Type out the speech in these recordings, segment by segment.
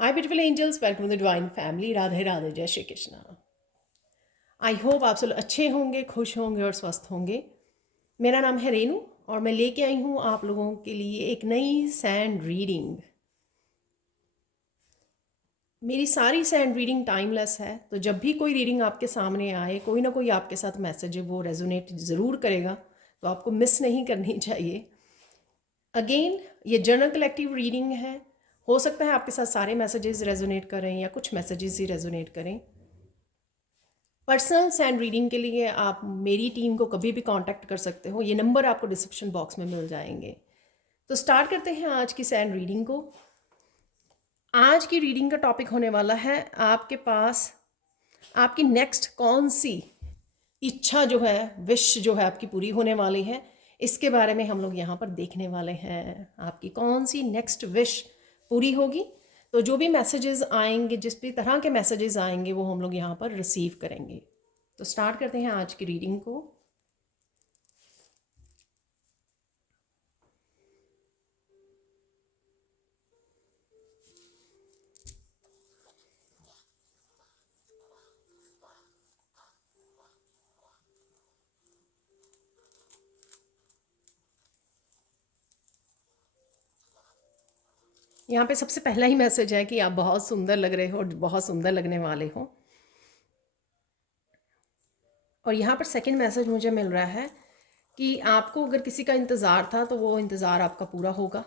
Hi beautiful angels, welcome to the divine family. Radhe Radhe, जय Shri Krishna. I hope आप सब अच्छे होंगे, खुश होंगे और स्वस्थ होंगे। मेरा नाम है रेनू और मैं लेके आई हूँ आप लोगों के लिए एक नई सैंड रीडिंग। मेरी सारी सैंड रीडिंग टाइमलेस है, तो जब भी कोई रीडिंग आपके सामने आए, कोई ना कोई आपके साथ मैसेज है वो रेजोनेट ज़रूर करेगा, तो आपको मिस नहीं करनी चाहिए। अगेन, ये जर्नल कलेक्टिव रीडिंग है। हो सकता है आपके साथ सारे मैसेजेस रेजोनेट करें या कुछ मैसेजेस ही रेजोनेट करें। पर्सनल सैंड रीडिंग के लिए आप मेरी टीम को कभी भी कांटेक्ट कर सकते हो। ये नंबर आपको डिस्क्रिप्शन बॉक्स में मिल जाएंगे। तो स्टार्ट करते हैं आज की सैंड रीडिंग को। आज की रीडिंग का टॉपिक होने वाला है आपके पास आपकी नेक्स्ट कौन सी इच्छा जो है, विश जो है आपकी पूरी होने वाली है, इसके बारे में हम लोग यहाँ पर देखने वाले हैं। आपकी कौन सी नेक्स्ट विश पूरी होगी। तो जो भी मैसेजेस आएंगे, जिस भी तरह के मैसेजेस आएंगे, वो हम लोग यहाँ पर रिसीव करेंगे। तो स्टार्ट करते हैं आज की रीडिंग को। यहाँ पे सबसे पहला ही मैसेज है कि आप बहुत सुंदर लग रहे हो और बहुत सुंदर लगने वाले हो। और यहाँ पर सेकंड मैसेज मुझे मिल रहा है कि आपको अगर किसी का इंतज़ार था तो वो इंतज़ार आपका पूरा होगा।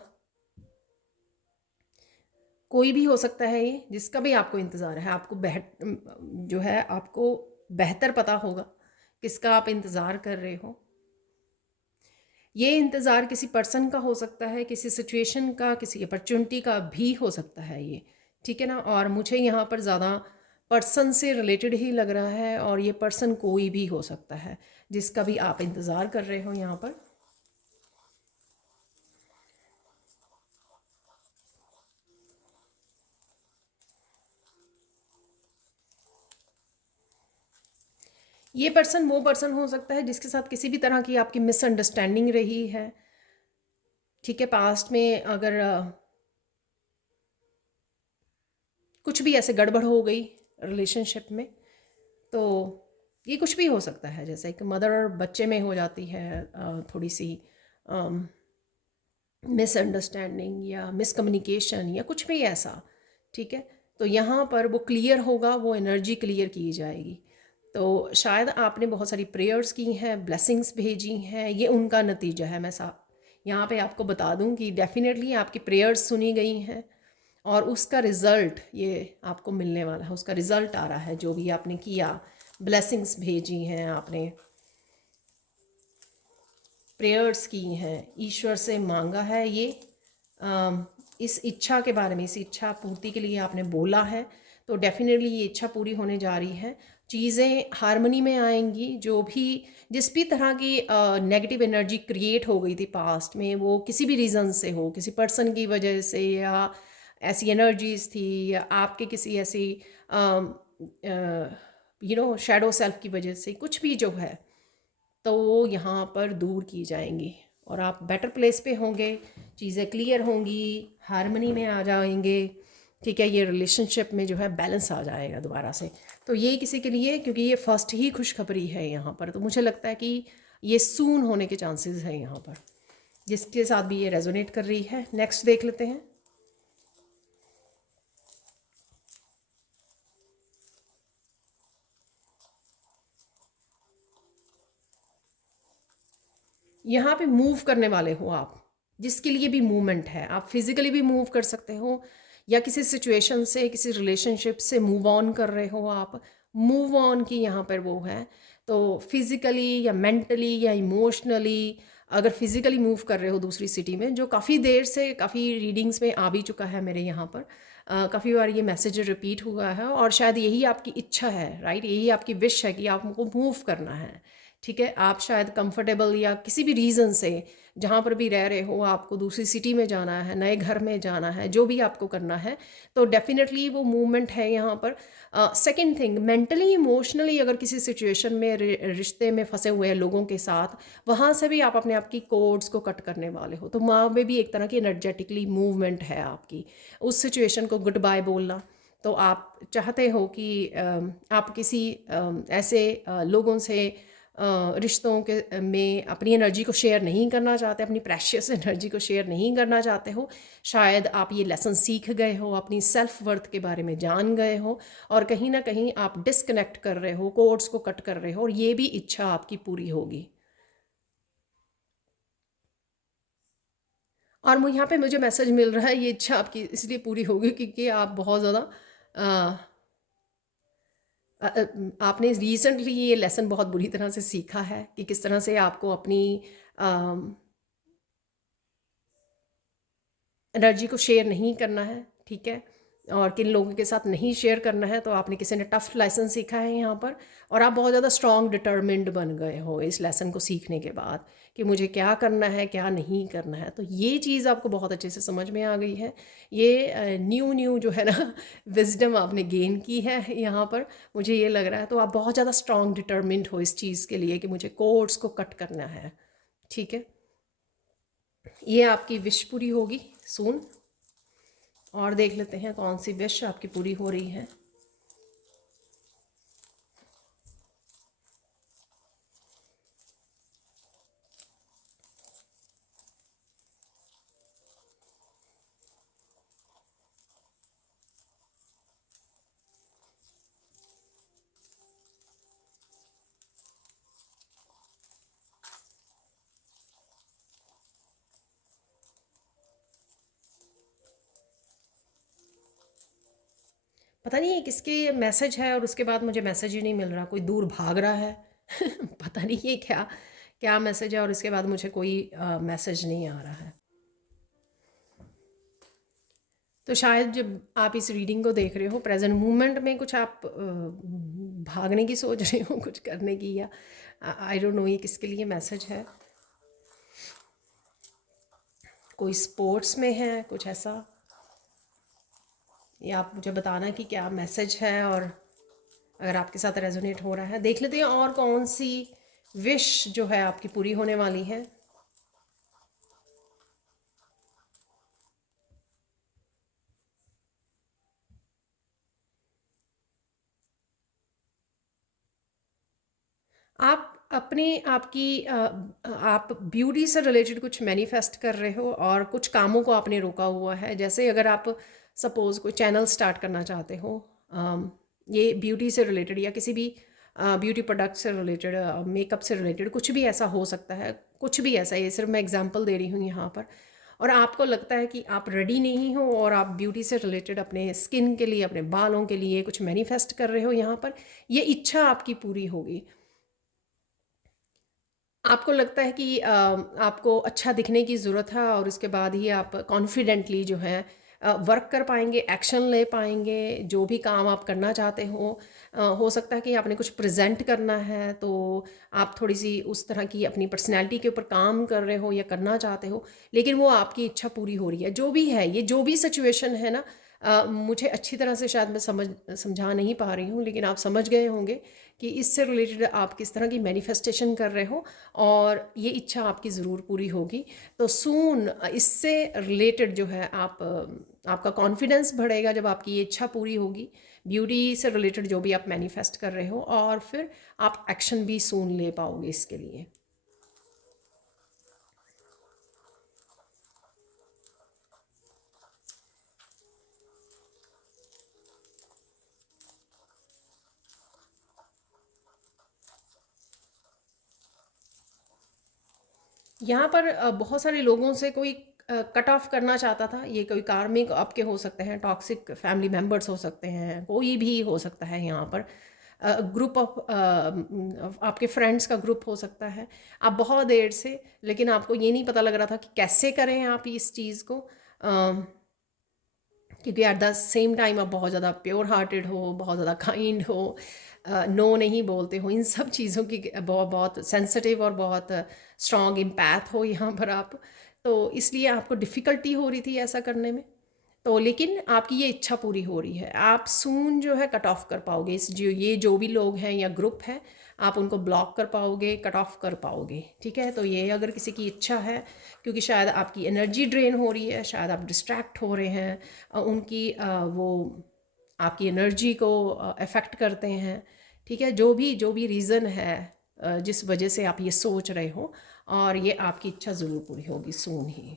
कोई भी हो सकता है ये, जिसका भी आपको इंतज़ार है, आपको जो है आपको बेहतर पता होगा किसका आप इंतज़ार कर रहे हो। ये इंतज़ार किसी पर्सन का हो सकता है, किसी सिचुएशन का, किसी अपॉर्चुनिटी का भी हो सकता है ये, ठीक है ना। और मुझे यहाँ पर ज़्यादा पर्सन से रिलेटेड ही लग रहा है, और ये पर्सन कोई भी हो सकता है जिसका भी आप इंतज़ार कर रहे हो। यहाँ पर ये पर्सन वो पर्सन हो सकता है जिसके साथ किसी भी तरह की आपकी मिसअंडरस्टैंडिंग रही है, ठीक है। पास्ट में अगर कुछ भी ऐसे गड़बड़ हो गई रिलेशनशिप में, तो ये कुछ भी हो सकता है। जैसे कि मदर और बच्चे में हो जाती है थोड़ी सी मिसअंडरस्टैंडिंग या मिसकम्युनिकेशन या कुछ भी ऐसा, ठीक है। तो यहाँ पर वो क्लियर होगा, वो एनर्जी क्लियर की जाएगी। तो शायद आपने बहुत सारी प्रेयर्स की हैं, ब्लेसिंग्स भेजी हैं, ये उनका नतीजा है। मैं यहाँ पे आपको बता दूं कि डेफिनेटली आपकी प्रेयर्स सुनी गई हैं और उसका रिज़ल्ट ये आपको मिलने वाला है। उसका रिज़ल्ट आ रहा है, जो भी आपने किया, ब्लेसिंग्स भेजी हैं आपने, प्रेयर्स की हैं, ईश्वर से मांगा है ये, इस इच्छा के बारे में, इस इच्छा पूर्ति के लिए आपने बोला है, तो डेफिनेटली ये इच्छा पूरी होने जा रही है। चीज़ें हारमनी में आएंगी। जो भी जिस भी तरह की नेगेटिव एनर्जी क्रिएट हो गई थी पास्ट में, वो किसी भी रीज़न से हो, किसी पर्सन की वजह से, या ऐसी एनर्जीज थी, या आपके किसी ऐसी शैडो सेल्फ की वजह से, कुछ भी जो है, तो वो यहाँ पर दूर की जाएंगी और आप बेटर प्लेस पे होंगे। चीज़ें क्लियर होंगी, हारमनी में आ जाएंगे, ठीक है। ये रिलेशनशिप में जो है बैलेंस आ जाएगा दोबारा से। तो ये किसी के लिए, क्योंकि ये फर्स्ट ही खुशखबरी है यहाँ पर, तो मुझे लगता है कि ये सून होने के चांसेस हैं यहाँ पर, जिसके साथ भी ये रेजोनेट कर रही है। नेक्स्ट देख लेते हैं। यहाँ पे मूव करने वाले हो आप, जिसके लिए भी मूवमेंट है। आप फिजिकली भी मूव कर सकते हो, या किसी सिचुएशन से, किसी रिलेशनशिप से मूव ऑन कर रहे हो आप। मूव ऑन की यहाँ पर वो है, तो फिजिकली या मेंटली या इमोशनली, अगर फिजिकली मूव कर रहे हो दूसरी सिटी में, जो काफ़ी देर से, काफ़ी रीडिंग्स में आ भी चुका है मेरे यहाँ पर, काफ़ी बार ये मैसेज रिपीट हुआ है, और शायद यही आपकी इच्छा है, राइट। यही आपकी विश है कि आपको मूव करना है, ठीक है, आप शायद कंफर्टेबल या किसी भी रीज़न से जहाँ पर भी रह रहे हो, आपको दूसरी सिटी में जाना है, नए घर में जाना है, जो भी आपको करना है, तो डेफ़िनेटली वो मूवमेंट है यहाँ पर। सेकंड थिंग, मेंटली इमोशनली अगर किसी सिचुएशन में रिश्ते में फंसे हुए हैं लोगों के साथ, वहाँ से भी आप अपने आप की कोड्स को कट करने वाले हो, तो वहाँ में भी एक तरह की एनर्जेटिकली मूवमेंट है आपकी, उस सिचुएशन को गुड बाय बोलना। तो आप चाहते हो कि आप किसी ऐसे लोगों से रिश्तों के में अपनी एनर्जी को शेयर नहीं करना चाहते, अपनी प्रेशियस एनर्जी को शेयर नहीं करना चाहते हो। शायद आप ये लेसन सीख गए हो, अपनी सेल्फ वर्थ के बारे में जान गए हो, और कहीं ना कहीं आप डिस्कनेक्ट कर रहे हो, कोड्स को कट कर रहे हो, और ये भी इच्छा आपकी पूरी होगी। और यहाँ पे मुझे मैसेज मिल रहा है, ये इच्छा आपकी इसलिए पूरी होगी क्योंकि आप बहुत ज़्यादा आपने रिसेंटली ये लेसन बहुत बुरी तरह से सीखा है कि किस तरह से आपको अपनी एनर्जी को शेयर नहीं करना है, ठीक है, और किन लोगों के साथ नहीं शेयर करना है। तो आपने किसी ने टफ लेसन सीखा है यहाँ पर, और आप बहुत ज़्यादा स्ट्रॉन्ग डिटर्मिन्ड बन गए हो इस लेसन को सीखने के बाद कि मुझे क्या करना है, क्या नहीं करना है। तो ये चीज़ आपको बहुत अच्छे से समझ में आ गई है। ये न्यू न्यू जो है ना विजडम आपने गेन की है यहाँ पर, मुझे ये लग रहा है। तो आप बहुत ज़्यादा स्ट्रॉन्ग डिटर्मिन्ड हो इस चीज़ के लिए कि मुझे कोड्स को कट करना है, ठीक है। ये आपकी विश पूरी होगी सून। और देख लेते हैं कौन सी विश आपकी पूरी हो रही है। पता नहीं ये किसके मैसेज है, और उसके बाद मुझे मैसेज ही नहीं मिल रहा, कोई दूर भाग रहा है पता नहीं ये क्या क्या मैसेज है, और इसके बाद मुझे कोई मैसेज नहीं आ रहा है। तो शायद जब आप इस रीडिंग को देख रहे हो प्रेजेंट मोमेंट में कुछ आप भागने की सोच रहे हो, कुछ करने की, या आई डोंट नो ये किसके लिए मैसेज है। कोई स्पोर्ट्स में है कुछ ऐसा, या आप मुझे बताना कि क्या मैसेज है, और अगर आपके साथ रेजोनेट हो रहा है। देख लेते हैं और कौन सी विश जो है आपकी पूरी होने वाली है। आप अपने आपकी आप ब्यूटी से रिलेटेड कुछ मैनिफेस्ट कर रहे हो, और कुछ कामों को आपने रोका हुआ है। जैसे अगर आप सपोज कोई चैनल स्टार्ट करना चाहते हो, ये ब्यूटी से रिलेटेड या किसी भी ब्यूटी प्रोडक्ट से रिलेटेड, मेकअप से रिलेटेड, कुछ भी ऐसा हो सकता है, कुछ भी ऐसा। ये सिर्फ मैं एग्जांपल दे रही हूँ यहाँ पर। और आपको लगता है कि आप रेडी नहीं हो, और आप ब्यूटी से रिलेटेड अपने स्किन के लिए, अपने बालों के लिए कुछ मैनिफेस्ट कर रहे हो यहाँ पर, ये इच्छा आपकी पूरी होगी। आपको लगता है कि आपको अच्छा दिखने की ज़रूरत है, और उसके बाद ही आप कॉन्फिडेंटली जो है वर्क कर पाएंगे, एक्शन ले पाएंगे, जो भी काम आप करना चाहते हो सकता है कि आपने कुछ प्रेजेंट करना है, तो आप थोड़ी सी उस तरह की अपनी पर्सनैलिटी के ऊपर काम कर रहे हो या करना चाहते हो, लेकिन वो आपकी इच्छा पूरी हो रही है। जो भी है ये, जो भी सिचुएशन है ना, मुझे अच्छी तरह से शायद मैं समझा नहीं पा रही हूँ, लेकिन आप समझ गए होंगे कि इससे रिलेटेड आप किस तरह की मैनिफेस्टेशन कर रहे हो, और ये इच्छा आपकी ज़रूर पूरी होगी। तो सून इससे रिलेटेड जो है आपका कॉन्फिडेंस बढ़ेगा जब आपकी ये इच्छा पूरी होगी, ब्यूटी से रिलेटेड जो भी आप मैनिफेस्ट कर रहे हो, और फिर आप एक्शन भी सून ले पाओगे इसके लिए। यहाँ पर बहुत सारे लोगों से कोई कट ऑफ करना चाहता था। ये कोई कार्मिक आपके हो सकते हैं, टॉक्सिक फैमिली मेम्बर्स हो सकते हैं, कोई भी हो सकता है यहाँ पर। ग्रुप ऑफ आपके फ्रेंड्स का ग्रुप हो सकता है। आप बहुत देर से, लेकिन आपको ये नहीं पता लग रहा था कि कैसे करें आप इस चीज़ को। क्योंकि एट द सेम टाइम आप बहुत ज़्यादा प्योर हार्टेड हो, बहुत ज़्यादा काइंड हो, नो नहीं बोलते हो, इन सब चीज़ों की बहुत बहुत सेंसिटिव और बहुत स्ट्रॉन्ग इम्पैथ हो यहाँ पर आप। तो इसलिए आपको डिफ़िकल्टी हो रही थी ऐसा करने में। तो लेकिन आपकी ये इच्छा पूरी हो रही है, आप सून जो है कट ऑफ कर पाओगे। इस जो भी लोग हैं या ग्रुप है, आप उनको ब्लॉक कर पाओगे, कट ऑफ कर पाओगे, ठीक है। तो ये अगर किसी की इच्छा है, क्योंकि शायद आपकी एनर्जी ड्रेन हो रही है, शायद आप डिस्ट्रैक्ट हो रहे हैं, उनकी वो आपकी एनर्जी को अफेक्ट करते हैं, ठीक है। जो भी रीज़न है जिस वजह से आप ये सोच रहे हो, और ये आपकी इच्छा ज़रूर पूरी होगी सून ही।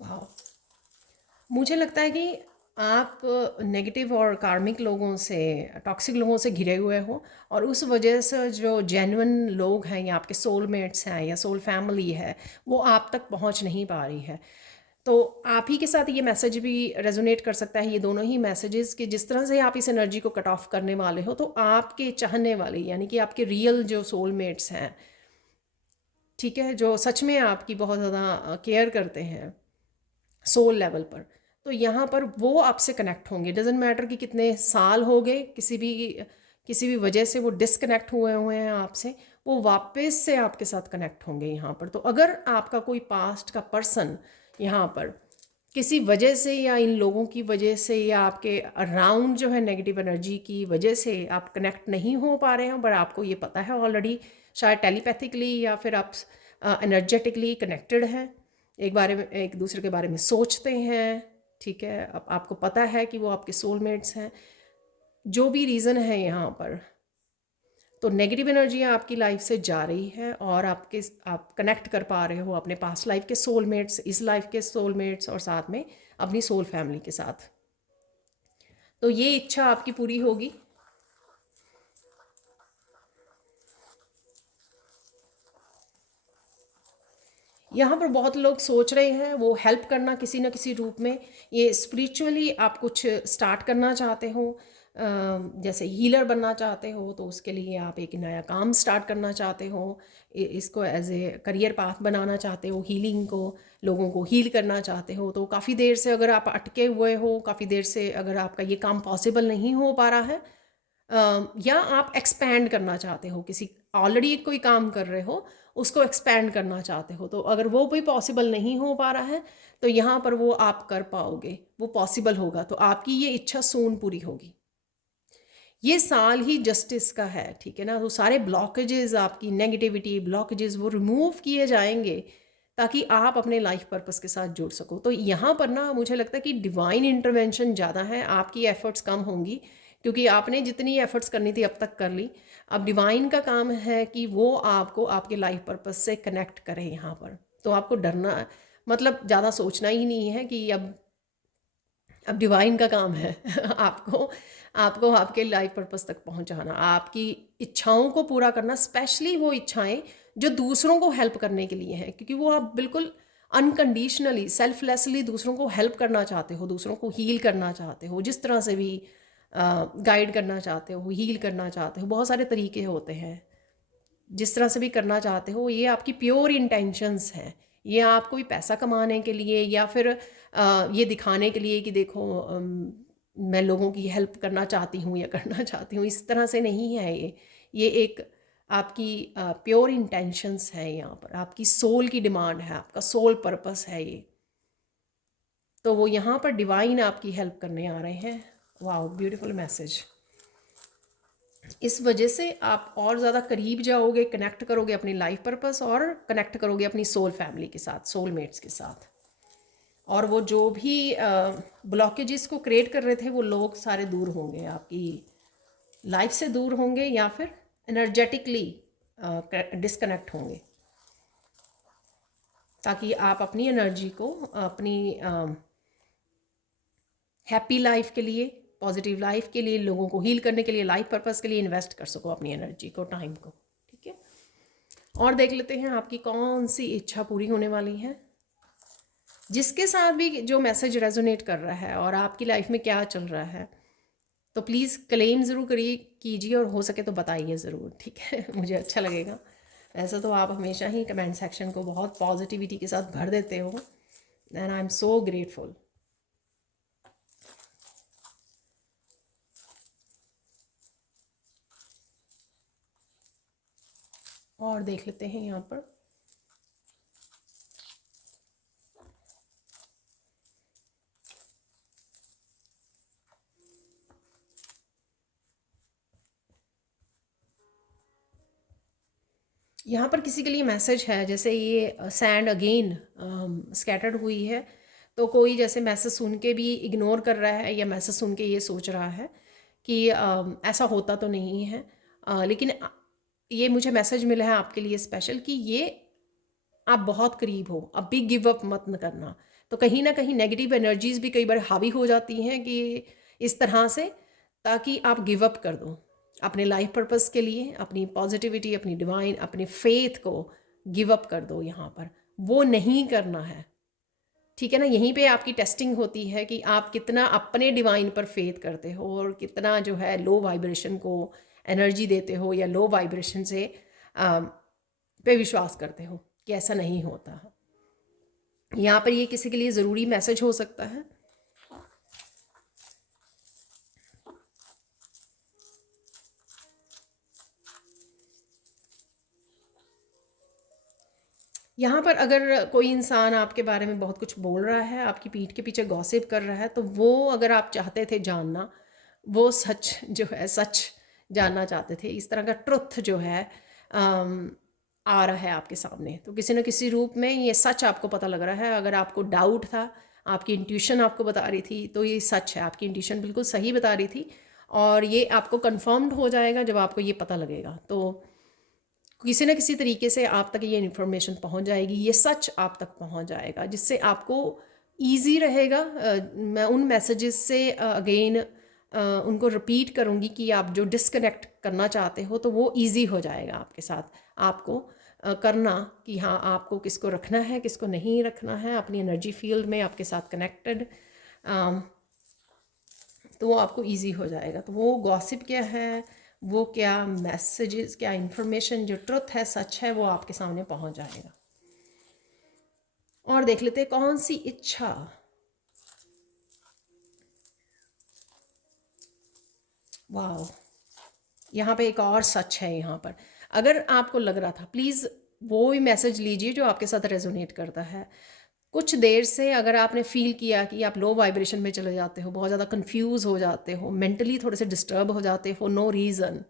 वाह, मुझे लगता है कि आप नेगेटिव और कार्मिक लोगों से, टॉक्सिक लोगों से घिरे हुए हो, और उस वजह से जो जेन्युइन लोग हैं या आपके सोलमेट्स हैं या सोल फैमिली है, वो आप तक पहुंच नहीं पा रही है। तो आप ही के साथ ये मैसेज भी रेजोनेट कर सकता है, ये दोनों ही मैसेजेस, कि जिस तरह से आप इस एनर्जी को कट ऑफ करने वाले हो, तो आपके चाहने वाले यानी कि आपके रियल जो सोलमेट्स हैं, ठीक है, जो सच में आपकी बहुत ज़्यादा केयर करते हैं सोल लेवल पर, तो यहाँ पर वो आपसे कनेक्ट होंगे। डजेंट मैटर कि कितने साल हो गए, किसी भी वजह से वो डिसकनेक्ट हुए हैं आपसे, वो वापस से आपके साथ कनेक्ट होंगे यहाँ पर। तो अगर आपका कोई पास्ट का पर्सन यहाँ पर किसी वजह से, या इन लोगों की वजह से, या आपके अराउंड जो है नेगेटिव एनर्जी की वजह से आप कनेक्ट नहीं हो पा रहे हैं, पर आपको ये पता है ऑलरेडी, शायद टेलीपैथिकली या फिर आप एनर्जेटिकली कनेक्टेड हैं, एक दूसरे के बारे में सोचते हैं, ठीक है, अब आपको पता है कि वो आपके सोलमेट्स हैं, जो भी रीज़न है यहाँ पर, तो नेगेटिव एनर्जी आपकी लाइफ से जा रही है, और आप कनेक्ट कर पा रहे हो अपने पास्ट लाइफ के सोलमेट्स, इस लाइफ के सोलमेट्स, और साथ में अपनी सोल फैमिली के साथ। तो ये इच्छा आपकी पूरी होगी। यहाँ पर बहुत लोग सोच रहे हैं वो हेल्प करना किसी न किसी रूप में, ये स्पिरिचुअली आप कुछ स्टार्ट करना चाहते हो, जैसे हीलर बनना चाहते हो, तो उसके लिए आप एक नया काम स्टार्ट करना चाहते हो, इसको एज ए करियर पाथ बनाना चाहते हो, हीलिंग को, लोगों को हील करना चाहते हो। तो काफ़ी देर से अगर आप अटके हुए हो, काफ़ी देर से अगर आपका ये काम पॉसिबल नहीं हो पा रहा है, या आप एक्सपैंड करना चाहते हो, किसी ऑलरेडी कोई काम कर रहे हो उसको एक्सपैंड करना चाहते हो, तो अगर वो भी पॉसिबल नहीं हो पा रहा है, तो यहाँ पर वो आप कर पाओगे, वो पॉसिबल होगा, तो आपकी ये इच्छा सून पूरी होगी। ये साल ही जस्टिस का है, ठीक है ना। तो सारे ब्लॉकेजेस, आपकी नेगेटिविटी ब्लॉकेजेस, वो रिमूव किए जाएंगे, ताकि आप अपने लाइफ पर्पस के साथ जुड़ सको। तो यहाँ पर ना मुझे लगता है कि डिवाइन इंटरवेंशन ज़्यादा है, आपकी एफर्ट्स कम होंगी, क्योंकि आपने जितनी एफर्ट्स करनी थी अब तक कर ली। अब डिवाइन का काम है कि वो आपको आपके लाइफ पर्पस से कनेक्ट करे यहाँ पर। तो आपको डरना, मतलब ज़्यादा सोचना ही नहीं है कि अब डिवाइन का काम है आपको आपको आपके लाइफ पर्पस तक पहुंचाना, आपकी इच्छाओं को पूरा करना, स्पेशली वो इच्छाएं जो दूसरों को हेल्प करने के लिए हैं, क्योंकि वो आप बिल्कुल अनकंडीशनली, सेल्फलेसली दूसरों को हेल्प करना चाहते हो, दूसरों को हील करना चाहते हो, जिस तरह से भी गाइड करना चाहते हो, हील करना चाहते हो, बहुत सारे तरीके होते हैं, जिस तरह से भी करना चाहते हो, ये आपकी प्योर इंटेंशंस हैं। ये आप कोई पैसा कमाने के लिए, या फिर ये दिखाने के लिए कि देखो मैं लोगों की हेल्प करना चाहती हूँ या करना चाहती हूँ, इस तरह से नहीं है ये एक आपकी प्योर इंटेंशंस है, यहाँ पर आपकी सोल की डिमांड है, आपका सोल पर्पस है ये। तो वो यहाँ पर डिवाइन आपकी हेल्प करने आ रहे हैं। वाह, ब्यूटीफुल मैसेज। इस वजह से आप और ज़्यादा करीब जाओगे, कनेक्ट करोगे अपनी लाइफ पर्पस, और कनेक्ट करोगे अपनी सोल फैमिली के साथ, सोलमेट्स के साथ। और वो जो भी ब्लॉकेजेस को क्रिएट कर रहे थे, वो लोग सारे दूर होंगे, आपकी लाइफ से दूर होंगे, या फिर एनर्जेटिकली डिस्कनेक्ट होंगे, ताकि आप अपनी एनर्जी को अपनी हैप्पी लाइफ के लिए, पॉजिटिव लाइफ के लिए, लोगों को हील करने के लिए, लाइफ पर्पस के लिए इन्वेस्ट कर सको अपनी एनर्जी को, टाइम को, ठीक है। और देख लेते हैं आपकी कौन सी इच्छा पूरी होने वाली है। जिसके साथ भी जो मैसेज रेजोनेट कर रहा है और आपकी लाइफ में क्या चल रहा है, तो प्लीज़ क्लेम ज़रूर करिए, कीजिए, और हो सके तो बताइए ज़रूर, ठीक है। मुझे अच्छा लगेगा। ऐसा तो आप हमेशा ही कमेंट सेक्शन को बहुत पॉजिटिविटी के साथ भर देते हो, and I am so grateful. और देख लेते हैं यहाँ पर। यहाँ पर किसी के लिए मैसेज है, जैसे ये सैंड अगेन स्कैटर्ड हुई है, तो कोई जैसे मैसेज सुन के भी इग्नोर कर रहा है, या मैसेज सुन के ये सोच रहा है कि ऐसा होता तो नहीं है, लेकिन ये मुझे मैसेज मिला है आपके लिए स्पेशल, कि ये आप बहुत करीब हो, अब भी गिव अप मत न करना। तो कहीं ना कहीं नेगेटिव एनर्जीज भी कई बार हावी हो जाती हैं कि इस तरह से, ताकि आप गिव अप कर दो अपने लाइफ पर्पस के लिए, अपनी पॉजिटिविटी, अपनी डिवाइन, अपने फेथ को गिव अप कर दो। यहाँ पर वो नहीं करना है, ठीक है ना। यहीं पे आपकी टेस्टिंग होती है कि आप कितना अपने डिवाइन पर फेथ करते हो, और कितना जो है लो वाइब्रेशन को एनर्जी देते हो, या लो वाइब्रेशन से पे विश्वास करते हो कि ऐसा नहीं होता। यहाँ पर ये किसी के लिए ज़रूरी मैसेज हो सकता है। यहाँ पर अगर कोई इंसान आपके बारे में बहुत कुछ बोल रहा है, आपकी पीठ के पीछे गॉसिप कर रहा है, तो वो अगर आप चाहते थे जानना, वो सच जो है, सच जानना चाहते थे, इस तरह का ट्रुथ जो है आ रहा है आपके सामने, तो किसी न किसी रूप में ये सच आपको पता लग रहा है। अगर आपको डाउट था, आपकी इंट्यूशन आपको बता रही थी, तो ये सच है, आपकी इंट्यूशन बिल्कुल सही बता रही थी, और ये आपको कन्फर्म्ड हो जाएगा जब आपको ये पता लगेगा। तो किसी न किसी तरीके से आप तक ये इन्फॉर्मेशन पहुंच जाएगी, ये सच आप तक पहुंच जाएगा, जिससे आपको ईजी रहेगा। मैं उन मैसेजेस से अगेन उनको रिपीट करूँगी कि आप जो डिस्कनेक्ट करना चाहते हो, तो वो ईजी हो जाएगा आपके साथ, आपको करना कि हाँ, आपको किसको रखना है, किसको नहीं रखना है अपनी एनर्जी फील्ड में आपके साथ कनेक्टेड, तो वो आपको इजी हो जाएगा। तो वो गॉसिप क्या है, वो क्या मैसेजेस, क्या इन्फॉर्मेशन, जो ट्रुथ है, सच है, वो आपके सामने पहुंच जाएगा। और देख लेते हैं कौन सी इच्छा, वाह, यहाँ पे एक और सच है। यहाँ पर अगर आपको लग रहा था, प्लीज़ वो ही मैसेज लीजिए जो आपके साथ रेजोनेट करता है। कुछ देर से अगर आपने फील किया कि आप लो वाइब्रेशन में चले जाते हो, बहुत ज़्यादा कंफ्यूज हो जाते हो, मेंटली थोड़े से डिस्टर्ब हो जाते हो, नो रीज़न,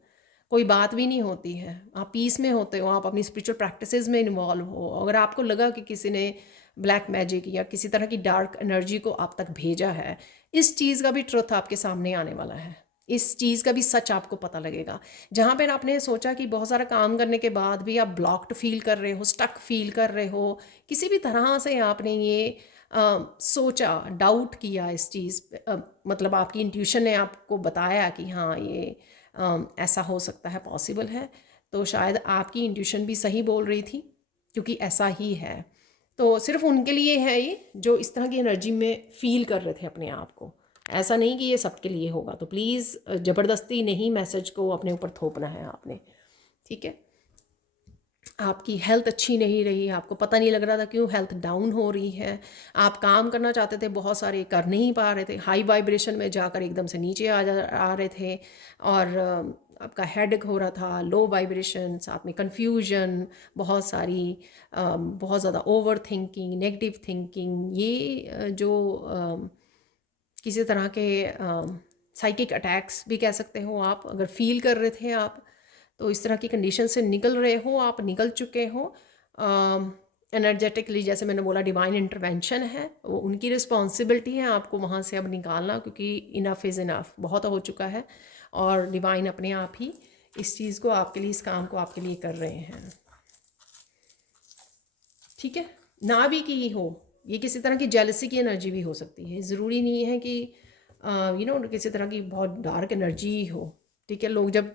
कोई बात भी नहीं होती है, आप पीस में होते हो, आप अपनी स्पिरिचुअल प्रैक्टिसेस में इन्वॉल्व हो, अगर आपको लगा कि किसी ने ब्लैक मैजिक या किसी तरह की डार्क एनर्जी को आप तक भेजा है, इस चीज़ का भी ट्रुथ आपके सामने आने वाला है, इस चीज़ का भी सच आपको पता लगेगा। जहाँ पर आपने सोचा कि बहुत सारा काम करने के बाद भी आप ब्लॉक्ड फील कर रहे हो, स्टक फील कर रहे हो, किसी भी तरह से आपने ये सोचा, डाउट किया इस चीज़ मतलब आपकी इंट्यूशन ने आपको बताया कि हाँ, ये ऐसा हो सकता है, पॉसिबल है, तो शायद आपकी इंट्यूशन भी सही बोल रही थी, क्योंकि ऐसा ही है। तो सिर्फ उनके लिए है ये जो इस तरह की एनर्जी में फील कर रहे थे अपने आप को, ऐसा नहीं कि ये सबके लिए होगा। तो प्लीज़ ज़बरदस्ती नहीं मैसेज को अपने ऊपर थोपना है आपने, ठीक है। आपकी हेल्थ अच्छी नहीं रही, आपको पता नहीं लग रहा था क्यों हेल्थ डाउन हो रही है, आप काम करना चाहते थे, बहुत सारे कर नहीं पा रहे थे, हाई वाइब्रेशन में जाकर एकदम से नीचे आ रहे थे, और आपका हेडेक हो रहा था, लो वाइब्रेशन, साथ में कन्फ्यूजन, बहुत सारी बहुत ज़्यादा ओवर थिंकिंग, नेगेटिव थिंकिंग, ये जो किसी तरह के साइकिक अटैक्स भी कह सकते हो आप, अगर फील कर रहे थे आप, तो इस तरह की कंडीशन से निकल रहे हो, आप निकल चुके हो एनर्जेटिकली। जैसे मैंने बोला, डिवाइन इंटरवेंशन है, वो उनकी रिस्पॉन्सिबिलिटी है आपको वहाँ से अब निकालना, क्योंकि इनफ इज़ इनफ, बहुत हो चुका है, और डिवाइन अपने आप ही इस चीज़ को आपके लिए, इस काम को आपके लिए कर रहे हैं, ठीक है। ना भी की हो, ये किसी तरह की जेलसी की एनर्जी भी हो सकती है, ज़रूरी नहीं है कि किसी तरह की बहुत डार्क एनर्जी हो, ठीक है। लोग जब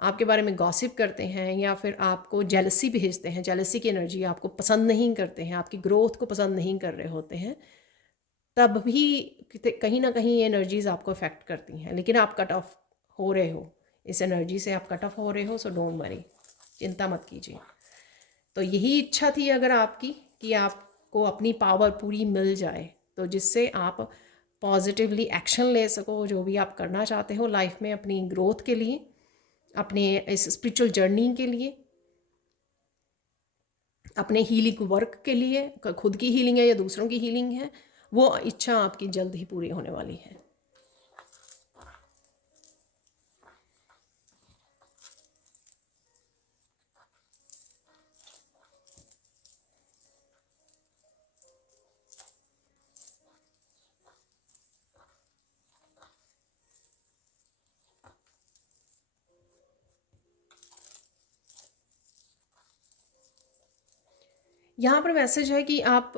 आपके बारे में गॉसिप करते हैं या फिर आपको जेलसी भेजते हैं, जेलसी की एनर्जी आपको पसंद नहीं करते हैं, आपकी ग्रोथ को पसंद नहीं कर रहे होते हैं, तब भी कहीं ना कहीं ये एनर्जीज आपको अफेक्ट करती हैं। लेकिन आप कट ऑफ हो रहे हो, इस एनर्जी से आप कट ऑफ हो रहे हो, सो डोंट वरी, चिंता मत कीजिए। तो यही इच्छा थी अगर आपकी कि आपको अपनी पावर पूरी मिल जाए, तो जिससे आप पॉजिटिवली एक्शन ले सको जो भी आप करना चाहते हो लाइफ में, अपनी ग्रोथ के लिए, अपने इस स्पिरिचुअल जर्नी के लिए, अपने हीलिंग वर्क के लिए, खुद की हीलिंग है या दूसरों की हीलिंग है, वो इच्छा आपकी जल्द ही पूरी होने वाली है। यहाँ पर मैसेज है कि आप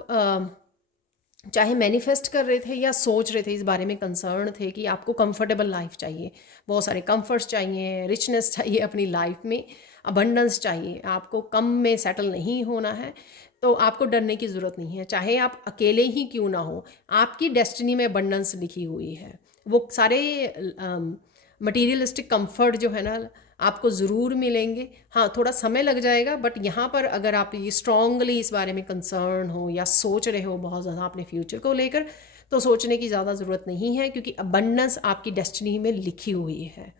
चाहे मैनिफेस्ट कर रहे थे या सोच रहे थे, इस बारे में कंसर्न थे कि आपको कंफर्टेबल लाइफ चाहिए, बहुत सारे कंफर्ट्स चाहिए, रिचनेस चाहिए अपनी लाइफ में, अबंडेंस चाहिए, आपको कम में सेटल नहीं होना है, तो आपको डरने की ज़रूरत नहीं है। चाहे आप अकेले ही क्यों ना हो, आपकी डेस्टिनी में अबंडेंस लिखी हुई है। वो सारे मटीरियलिस्टिक कंफर्ट जो है ना, आपको ज़रूर मिलेंगे। हाँ, थोड़ा समय लग जाएगा, बट यहाँ पर अगर आप ये स्ट्रांगली इस बारे में कंसर्न हो या सोच रहे हो बहुत ज़्यादा अपने फ्यूचर को लेकर, तो सोचने की ज़्यादा ज़रूरत नहीं है, क्योंकि अबंडेंस आपकी डेस्टिनी में लिखी हुई है।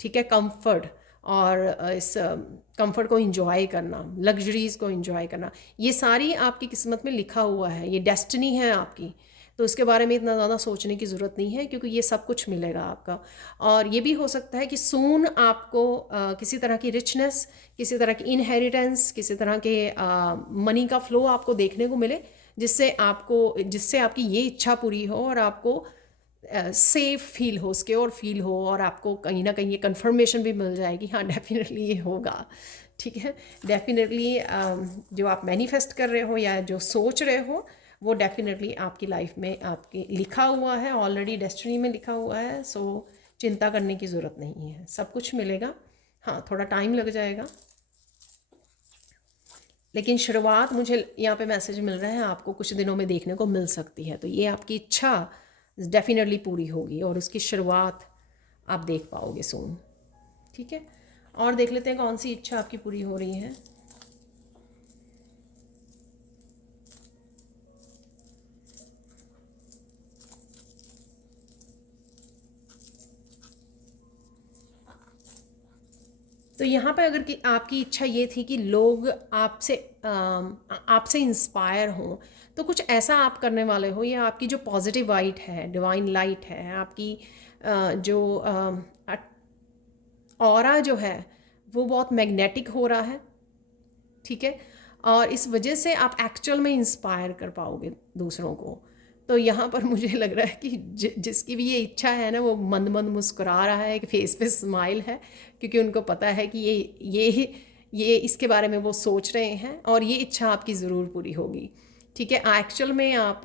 ठीक है, कंफर्ट और इस कंफर्ट को इंजॉय करना, लग्जरीज़ को इंजॉय करना, ये सारी आपकी किस्मत में लिखा हुआ है, ये डेस्टिनी है आपकी। तो इसके बारे में इतना ज़्यादा सोचने की ज़रूरत नहीं है, क्योंकि ये सब कुछ मिलेगा आपका। और ये भी हो सकता है कि सून आपको किसी तरह की रिचनेस, किसी तरह की इनहेरिटेंस, किसी तरह के मनी का फ्लो आपको देखने को मिले, जिससे आपकी ये इच्छा पूरी हो और आपको सेफ फील हो, सिक्योर फील हो, और आपको कहीं ना कहीं ये कंफर्मेशन भी मिल जाएगी, हाँ डेफिनेटली ये होगा। ठीक है, डेफिनेटली जो आप मैनिफेस्ट कर रहे हो या जो सोच रहे हो, वो डेफिनेटली आपकी लाइफ में आपके लिखा हुआ है, ऑलरेडी डेस्टिनी में लिखा हुआ है। सो चिंता करने की ज़रूरत नहीं है, सब कुछ मिलेगा। हाँ, थोड़ा टाइम लग जाएगा, लेकिन शुरुआत मुझे यहाँ पे मैसेज मिल रहा है आपको कुछ दिनों में देखने को मिल सकती है। तो ये आपकी इच्छा डेफिनेटली पूरी होगी और उसकी शुरुआत आप देख पाओगे सून। ठीक है, और देख लेते हैं कौन सी इच्छा आपकी पूरी हो रही है। तो यहाँ पे अगर कि आपकी इच्छा ये थी कि लोग आपसे इंस्पायर हों, तो कुछ ऐसा आप करने वाले हो, या आपकी जो पॉजिटिव वाइट है, डिवाइन लाइट है, आपकी जो ऑरा जो है वो बहुत मैग्नेटिक हो रहा है। ठीक है, और इस वजह से आप एक्चुअल में इंस्पायर कर पाओगे दूसरों को। तो यहाँ पर मुझे लग रहा है कि जिसकी भी ये इच्छा है ना, वो मंद मंद मुस्कुरा रहा है, कि फेस पे स्माइल है, क्योंकि उनको पता है कि ये इसके बारे में वो सोच रहे हैं और ये इच्छा आपकी ज़रूर पूरी होगी। ठीक है, एक्चुअल में आप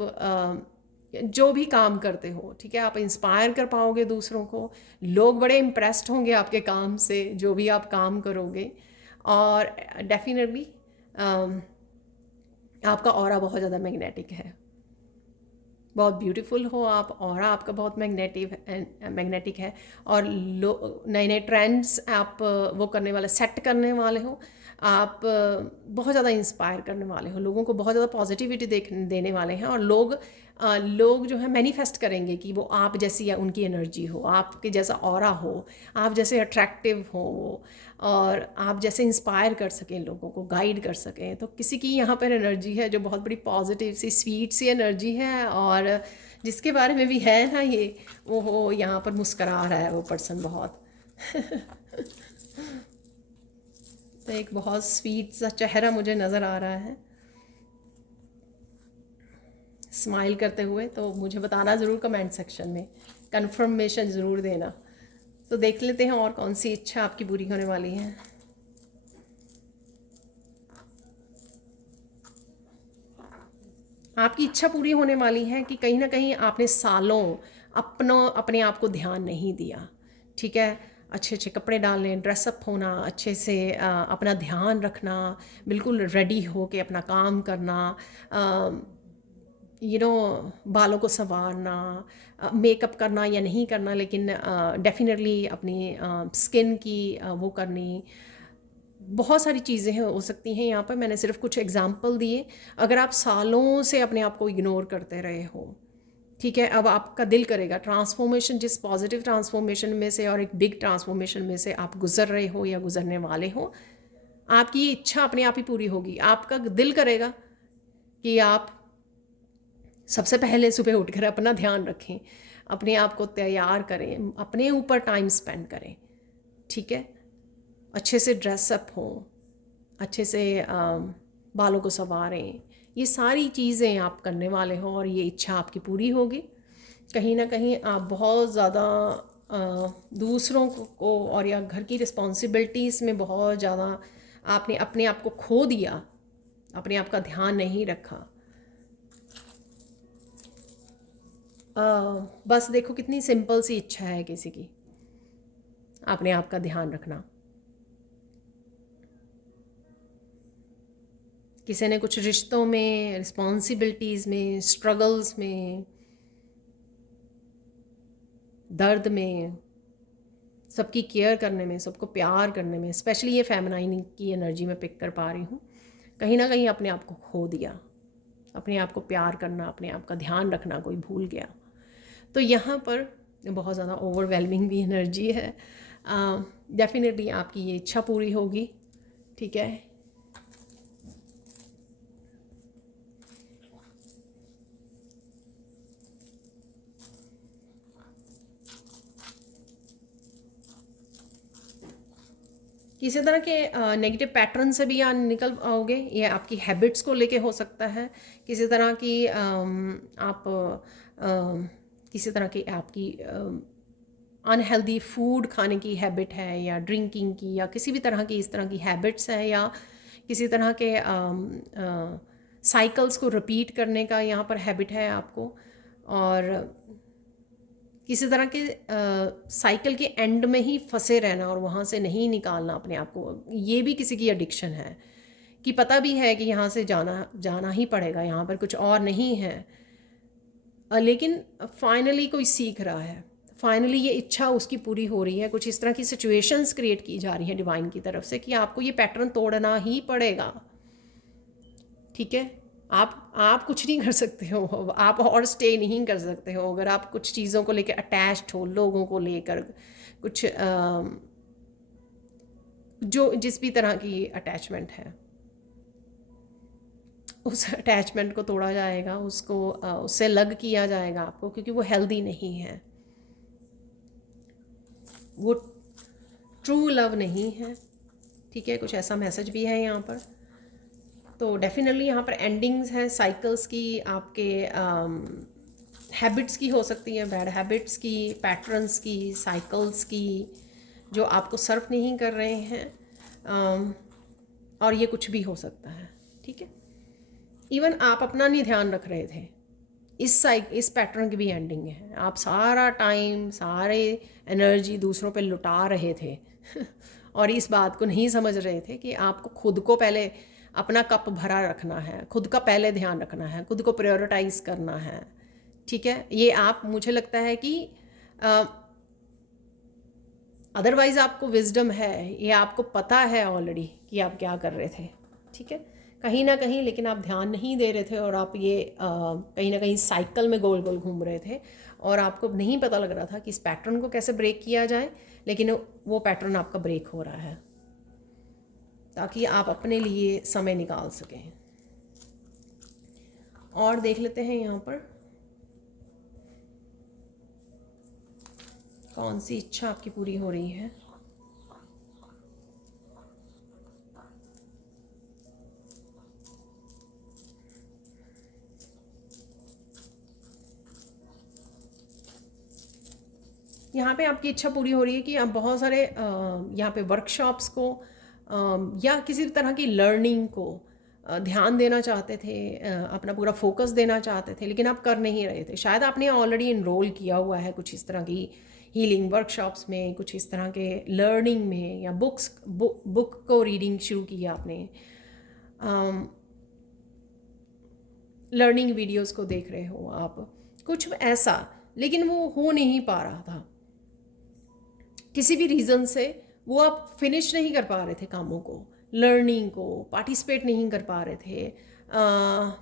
जो भी काम करते हो, ठीक है, आप इंस्पायर कर पाओगे दूसरों को, लोग बड़े इम्प्रेस्ड होंगे आपके काम से, जो भी आप काम करोगे। और डेफिनेटली आपका ऑरा बहुत ज़्यादा मैग्नेटिक है, बहुत ब्यूटीफुल हो आप, ऑरा आपका बहुत मैग्नेटिक है, और नए नए ट्रेंड्स आप वो करने वाले, सेट करने वाले हो आप, बहुत ज़्यादा इंस्पायर करने वाले हो, लोगों को बहुत ज़्यादा पॉजिटिविटी देने वाले हैं। और लोग जो है मैनिफेस्ट करेंगे कि वो आप जैसी उनकी एनर्जी हो, आपके जैसा ऑरा हो, आप जैसे अट्रैक्टिव हो, और आप जैसे इंस्पायर कर सकें, लोगों को गाइड कर सकें। तो किसी की यहाँ पर एनर्जी है जो बहुत बड़ी पॉजिटिव सी स्वीट सी एनर्जी है, और जिसके बारे में भी है ना ये, वो यहाँ पर मुस्करा रहा है वो पर्सन बहुत। तो एक बहुत स्वीट सा चेहरा मुझे नज़र आ रहा है स्माइल करते हुए। तो मुझे बताना ज़रूर कमेंट सेक्शन में, कंफर्मेशन ज़रूर देना। तो देख लेते हैं और कौन सी इच्छा आपकी पूरी होने वाली है। आपकी इच्छा पूरी होने वाली है कि कहीं ना कहीं आपने सालों अपने आप को ध्यान नहीं दिया। ठीक है, अच्छे अच्छे कपड़े डालने, ड्रेसअप होना, अच्छे से अपना ध्यान रखना, बिल्कुल रेडी हो के अपना काम करना, बालों को संवारना, मेकअप करना या नहीं करना, लेकिन डेफिनेटली अपनी स्किन की वो करनी। बहुत सारी चीज़ें हैं हो सकती हैं। यहाँ पर मैंने सिर्फ कुछ एग्जांपल दिए। अगर आप सालों से अपने आप को इग्नोर करते रहे हो, ठीक है, अब आपका दिल करेगा ट्रांसफॉर्मेशन, जिस पॉजिटिव ट्रांसफॉर्मेशन में से और एक बिग ट्रांसफॉर्मेशन में से आप गुजर रहे हो या गुजरने वाले हो, आपकी ये इच्छा अपने आप ही पूरी होगी। आपका दिल करेगा कि आप सबसे पहले सुबह उठकर अपना ध्यान रखें, अपने आप को तैयार करें, अपने ऊपर टाइम स्पेंड करें, ठीक है, अच्छे से ड्रेसअप हो, अच्छे से बालों को संवारें। ये सारी चीज़ें आप करने वाले हो और ये इच्छा आपकी पूरी होगी। कहीं ना कहीं आप बहुत ज़्यादा दूसरों को और या घर की रिस्पॉन्सिबिलिटीज़ में बहुत ज़्यादा आपने अपने आप को खो दिया, अपने आप का ध्यान नहीं रखा। बस देखो कितनी सिंपल सी इच्छा है किसी की, अपने आप का ध्यान रखना। किसी ने कुछ रिश्तों में, रिस्पॉन्सिबिलिटीज़ में, स्ट्रगल्स में, दर्द में, सबकी केयर करने में, सबको प्यार करने में, स्पेशली ये फेमिनाइन की एनर्जी में पिक कर पा रही हूँ, कहीं ना कहीं अपने आप को खो दिया। अपने आप को प्यार करना, अपने आप का ध्यान रखना कोई भूल गया। तो यहाँ पर बहुत ज़्यादा ओवरवेलमिंग भी एनर्जी है। डेफिनेटली आपकी ये इच्छा पूरी होगी, ठीक है। किसी तरह के नेगेटिव पैटर्न से भी आप निकल आओगे। ये आपकी हैबिट्स को लेके हो सकता है, किसी तरह की आप किसी तरह की आपकी अनहेल्दी फूड खाने की हैबिट है, या ड्रिंकिंग की, या किसी भी तरह की इस तरह की हैबिट्स है, या किसी तरह के साइकिल्स को रिपीट करने का यहाँ पर हैबिट है आपको, और किसी तरह के साइकिल के एंड में ही फंसे रहना और वहाँ से नहीं निकालना अपने आप को। ये भी किसी की एडिक्शन है कि पता भी है कि यहाँ से जाना ही पड़ेगा, यहाँ पर कुछ और नहीं है, लेकिन फाइनली कोई सीख रहा है, फाइनली ये इच्छा उसकी पूरी हो रही है। कुछ इस तरह की सिचुएशंस क्रिएट की जा रही हैं डिवाइन की तरफ से कि आपको ये पैटर्न तोड़ना ही पड़ेगा, ठीक है। आप कुछ नहीं कर सकते हो, आप और स्टे नहीं कर सकते हो अगर आप कुछ चीज़ों को लेकर अटैच्ड हो, लोगों को लेकर कुछ जो जिस भी तरह की अटैचमेंट है, उस अटैचमेंट को तोड़ा जाएगा, उसको उससे अलग किया जाएगा आपको, क्योंकि वो हेल्दी नहीं है, वो ट्रू लव नहीं है, ठीक है। कुछ ऐसा मैसेज भी है यहाँ पर। तो डेफिनेटली यहाँ पर एंडिंग्स हैं साइकिल्स की, आपके हैबिट्स की हो सकती है, बैड हैबिट्स की, पैटर्न्स की, साइकिल्स की, जो आपको सर्व नहीं कर रहे हैं, और ये कुछ भी हो सकता है, ठीक है। इवन आप अपना नहीं ध्यान रख रहे थे, इस पैटर्न की भी एंडिंग है। आप सारा टाइम, सारे एनर्जी दूसरों पे लुटा रहे थे और इस बात को नहीं समझ रहे थे कि आपको खुद को पहले अपना कप भरा रखना है, खुद का पहले ध्यान रखना है, खुद को प्रायोरिटाइज करना है, ठीक है। ये आप, मुझे लगता है कि अदरवाइज़ आपको विजडम है, ये आपको पता है ऑलरेडी कि आप क्या कर रहे थे, ठीक है, कहीं ना कहीं, लेकिन आप ध्यान नहीं दे रहे थे और आप ये कहीं ना कहीं साइकिल में गोल गोल घूम रहे थे और आपको नहीं पता लग रहा था कि इस पैटर्न को कैसे ब्रेक किया जाए, लेकिन वो पैटर्न आपका ब्रेक हो रहा है ताकि आप अपने लिए समय निकाल सकें। और देख लेते हैं यहाँ पर कौन सी इच्छा आपकी पूरी हो रही है। यहाँ पे आपकी इच्छा पूरी हो रही है कि आप बहुत सारे यहाँ पे वर्कशॉप्स को या किसी तरह की लर्निंग को ध्यान देना चाहते थे, अपना पूरा फोकस देना चाहते थे, लेकिन आप कर नहीं रहे थे। शायद आपने ऑलरेडी इनरोल किया हुआ है कुछ इस तरह की हीलिंग वर्कशॉप्स में, कुछ इस तरह के लर्निंग में, या बुक को रीडिंग शुरू की आपने, लर्निंग वीडियोस को देख रहे हो आप, कुछ ऐसा, लेकिन वो हो नहीं पा रहा था किसी भी रीज़न से। वो आप फिनिश नहीं कर पा रहे थे कामों को, लर्निंग को, पार्टिसिपेट नहीं कर पा रहे थे,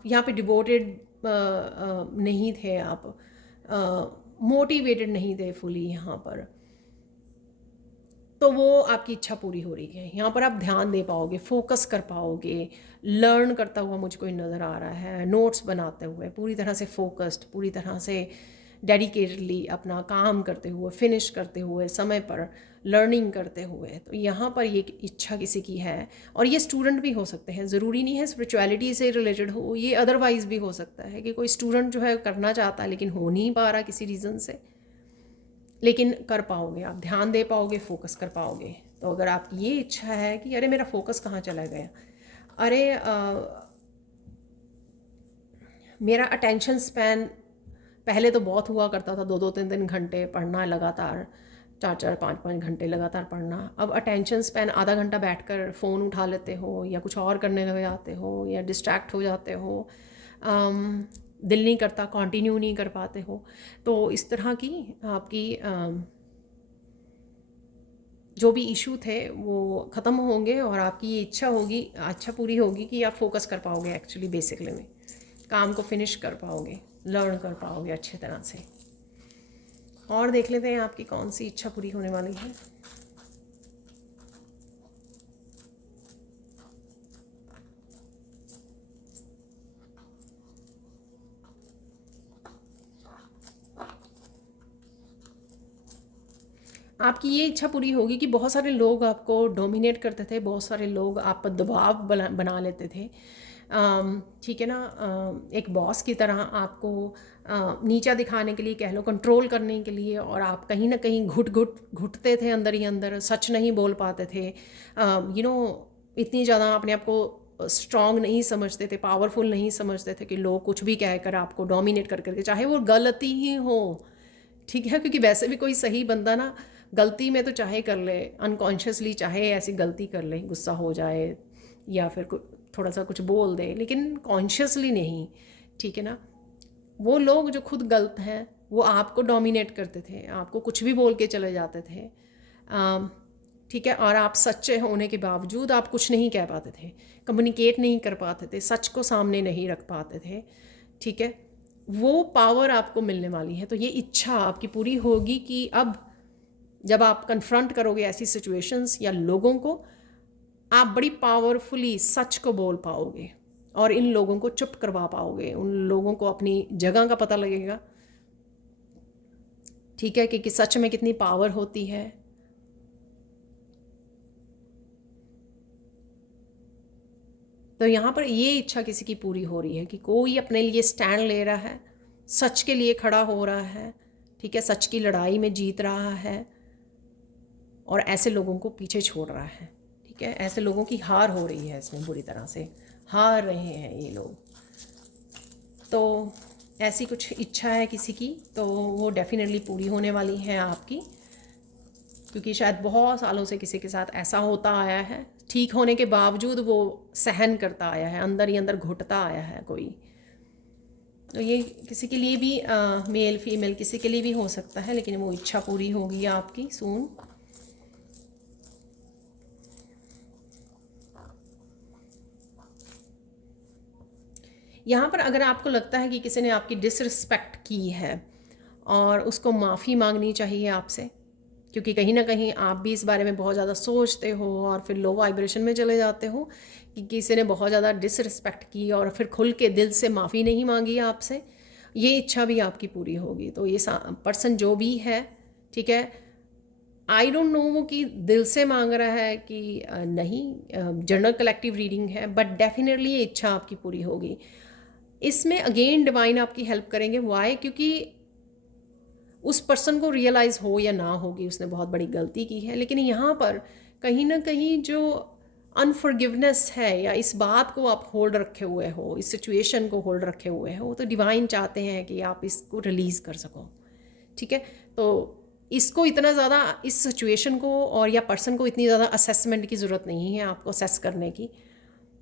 यहाँ पे डिवोटेड नहीं थे आप, मोटिवेटेड नहीं थे फुली यहाँ पर। तो वो आपकी इच्छा पूरी हो रही है। यहाँ पर आप ध्यान दे पाओगे, फोकस कर पाओगे, लर्न करता हुआ मुझको नज़र आ रहा है, नोट्स बनाते हुए, पूरी तरह से फोकस्ड, पूरी तरह से डेडिकेटेडली अपना काम करते हुए, फिनिश करते हुए, समय पर लर्निंग करते हुए। तो यहाँ पर ये इच्छा किसी की है, और ये स्टूडेंट भी हो सकते हैं, ज़रूरी नहीं है स्पिरिचुअलिटी से रिलेटेड हो, ये अदरवाइज़ भी हो सकता है कि कोई स्टूडेंट जो है करना चाहता है लेकिन हो नहीं पा रहा किसी रीज़न से, लेकिन कर पाओगे, आप ध्यान दे पाओगे, फोकस कर पाओगे। तो अगर आपकी ये इच्छा है कि अरे मेरा फोकस कहाँ चला गया, अरे मेरा अटेंशन स्पैन पहले तो बहुत हुआ करता था, 2-3 घंटे पढ़ना लगातार, 4-4 5-5 घंटे लगातार पढ़ना। अब अटेंशन स्पैन आधा घंटा बैठकर फ़ोन उठा लेते हो, या कुछ और करने लग जाते हो, या डिस्ट्रैक्ट हो जाते हो, दिल नहीं करता, कंटिन्यू नहीं कर पाते हो। तो इस तरह की आपकी जो भी इशू थे वो ख़त्म होंगे, और आपकी ये इच्छा होगी, अच्छा पूरी होगी कि आप फोकस कर पाओगे एक्चुअली बेसिकली में, काम को फिनिश कर पाओगे, लर्न कर पाओगे अच्छे तरह से। और देख लेते हैं आपकी कौन सी इच्छा पूरी होने वाली है। आपकी ये इच्छा पूरी होगी कि बहुत सारे लोग आपको डोमिनेट करते थे, बहुत सारे लोग आप पर दबाव बना लेते थे, ठीक है ना, एक बॉस की तरह आपको नीचा दिखाने के लिए कह लो, कंट्रोल करने के लिए, और आप कहीं ना कहीं घुटते थे अंदर ही अंदर, सच नहीं बोल पाते थे, इतनी ज़्यादा अपने आप को स्ट्रॉन्ग नहीं समझते थे, पावरफुल नहीं समझते थे कि लोग कुछ भी कहकर आपको डोमिनेट कर करके, चाहे वो गलती ही हो, ठीक है, क्योंकि वैसे भी कोई सही बंदा ना गलती में तो चाहे कर ले, अनकॉन्शियसली चाहे ऐसी गलती कर ले, गुस्सा हो जाए या फिर थोड़ा सा कुछ बोल दे, लेकिन कॉन्शियसली नहीं, ठीक है ना। वो लोग जो खुद गलत हैं वो आपको डोमिनेट करते थे, आपको कुछ भी बोल के चले जाते थे, ठीक है, और आप सच्चे होने के बावजूद आप कुछ नहीं कह पाते थे, कम्युनिकेट नहीं कर पाते थे, सच को सामने नहीं रख पाते थे, ठीक है। वो पावर आपको मिलने वाली है। तो ये इच्छा आपकी पूरी होगी कि अब जब आप कन्फ्रंट करोगे ऐसी सिचुएशंस या लोगों को, आप बड़ी पावरफुली सच को बोल पाओगे और इन लोगों को चुप करवा पाओगे, उन लोगों को अपनी जगह का पता लगेगा, ठीक है, कि सच में कितनी पावर होती है। तो यहाँ पर ये इच्छा किसी की पूरी हो रही है कि कोई अपने लिए स्टैंड ले रहा है, सच के लिए खड़ा हो रहा है, ठीक है, सच की लड़ाई में जीत रहा है, और ऐसे लोगों को पीछे छोड़ रहा है, ठीक है। ऐसे लोगों की हार हो रही है, इसमें बुरी तरह से हार रहे हैं ये लोग। तो ऐसी कुछ इच्छा है किसी की, तो वो डेफिनेटली पूरी होने वाली है आपकी, क्योंकि शायद बहुत सालों से किसी के साथ ऐसा होता आया है, ठीक होने के बावजूद वो सहन करता आया है, अंदर ही अंदर घुटता आया है कोई। तो ये किसी के लिए भी मेल फीमेल किसी के लिए भी हो सकता है, लेकिन वो इच्छा पूरी होगी आपकी सून। यहाँ पर अगर आपको लगता है कि किसी ने आपकी डिसरिस्पेक्ट की है और उसको माफ़ी मांगनी चाहिए आपसे, क्योंकि कहीं ना कहीं आप भी इस बारे में बहुत ज़्यादा सोचते हो और फिर लो वाइब्रेशन में चले जाते हो कि किसी ने बहुत ज़्यादा डिसरिस्पेक्ट की और फिर खुल के दिल से माफ़ी नहीं मांगी आपसे, ये इच्छा भी आपकी पूरी होगी। तो ये पर्सन जो भी है, ठीक है, आई डोंट नो वो कि दिल से मांग रहा है कि नहीं, जनरल कलेक्टिव रीडिंग है, बट डेफिनेटली ये इच्छा आपकी पूरी होगी। इसमें अगेन डिवाइन आपकी हेल्प करेंगे। वाई? क्योंकि उस पर्सन को रियलाइज़ हो या ना हो कि उसने बहुत बड़ी गलती की है, लेकिन यहाँ पर कहीं ना कहीं जो अनफॉरगिवनेस है या इस बात को आप होल्ड रखे हुए हो, इस सिचुएशन को होल्ड रखे हुए हो, तो डिवाइन चाहते हैं कि आप इसको रिलीज़ कर सको, ठीक है। तो इसको इतना ज़्यादा, इस सिचुएशन को और या पर्सन को इतनी ज़्यादा असेसमेंट की ज़रूरत नहीं है आपको असेस करने की,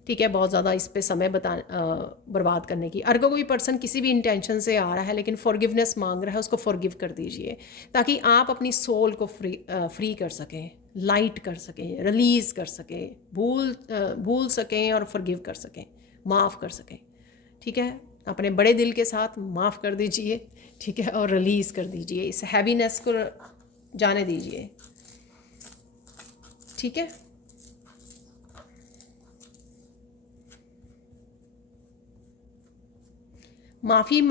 ठीक है, बहुत ज़्यादा इस पे समय बर्बाद करने की। अगर कोई पर्सन किसी भी इंटेंशन से आ रहा है लेकिन फॉरगिवनेस मांग रहा है, उसको फॉरगिव कर दीजिए ताकि आप अपनी सोल को फ्री कर सकें, लाइट कर सकें, रिलीज़ कर सकें, भूल सकें और फॉरगिव कर सकें, माफ़ कर सकें, ठीक है। अपने बड़े दिल के साथ माफ़ कर दीजिए, ठीक है, और रिलीज़ कर दीजिए, इस हैवीनेस को जाने दीजिए, ठीक है। माफ़ी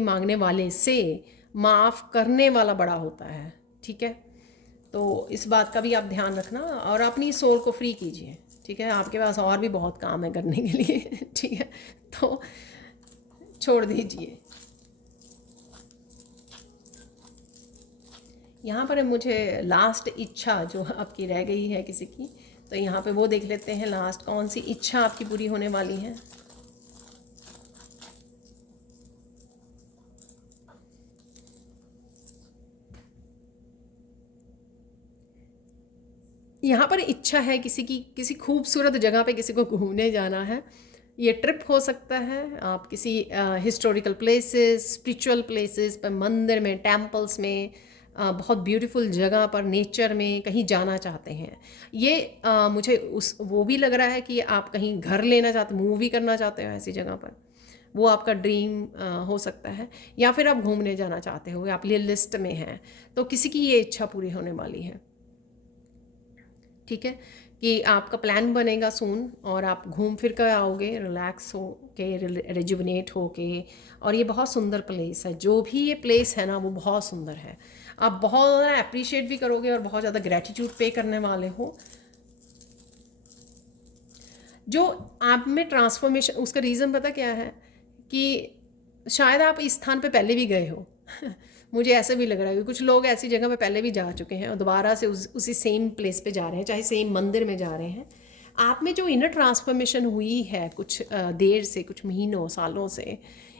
मांगने वाले से माफ़ करने वाला बड़ा होता है, ठीक है। तो इस बात का भी आप ध्यान रखना और अपनी सोल को फ्री कीजिए, ठीक है। आपके पास और भी बहुत काम है करने के लिए, ठीक है, तो छोड़ दीजिए। यहाँ पर मुझे लास्ट इच्छा जो आपकी रह गई है किसी की, तो यहाँ पे वो देख लेते हैं लास्ट कौन सी इच्छा आपकी पूरी होने वाली है। यहाँ पर इच्छा है किसी की, किसी खूबसूरत जगह पे किसी को घूमने जाना है। ये ट्रिप हो सकता है, आप किसी हिस्टोरिकल प्लेसेस, स्पिरिचुअल प्लेसेस पर, मंदिर में, टेम्पल्स में, बहुत ब्यूटीफुल जगह पर, नेचर में कहीं जाना चाहते हैं। ये मुझे वो भी लग रहा है कि आप कहीं घर लेना चाहते, मूवी करना चाहते हो ऐसी जगह पर, वो आपका ड्रीम हो सकता है। या फिर आप घूमने जाना चाहते हो, आप लिस्ट में हैं, तो किसी की ये इच्छा पूरी होने वाली है, ठीक है, कि आपका प्लान बनेगा सून और आप घूम फिर कर आओगे, रिलैक्स हो के, रिजुवनेट हो के। और ये बहुत सुंदर प्लेस है, जो भी ये प्लेस है ना वो बहुत सुंदर है। आप बहुत ज़्यादा अप्रिशिएट भी करोगे और बहुत ज़्यादा ग्रेटिट्यूड पे करने वाले हो। जो आप में ट्रांसफॉर्मेशन, उसका रीज़न पता क्या है कि शायद आप इस स्थान पे पहले भी गए हो मुझे ऐसा भी लग रहा है कि कुछ लोग ऐसी जगह पे पहले भी जा चुके हैं और दोबारा से उसी सेम प्लेस पे जा रहे हैं, चाहे सेम मंदिर में जा रहे हैं। आप में जो इनर ट्रांसफॉर्मेशन हुई है कुछ देर से, कुछ महीनों सालों से,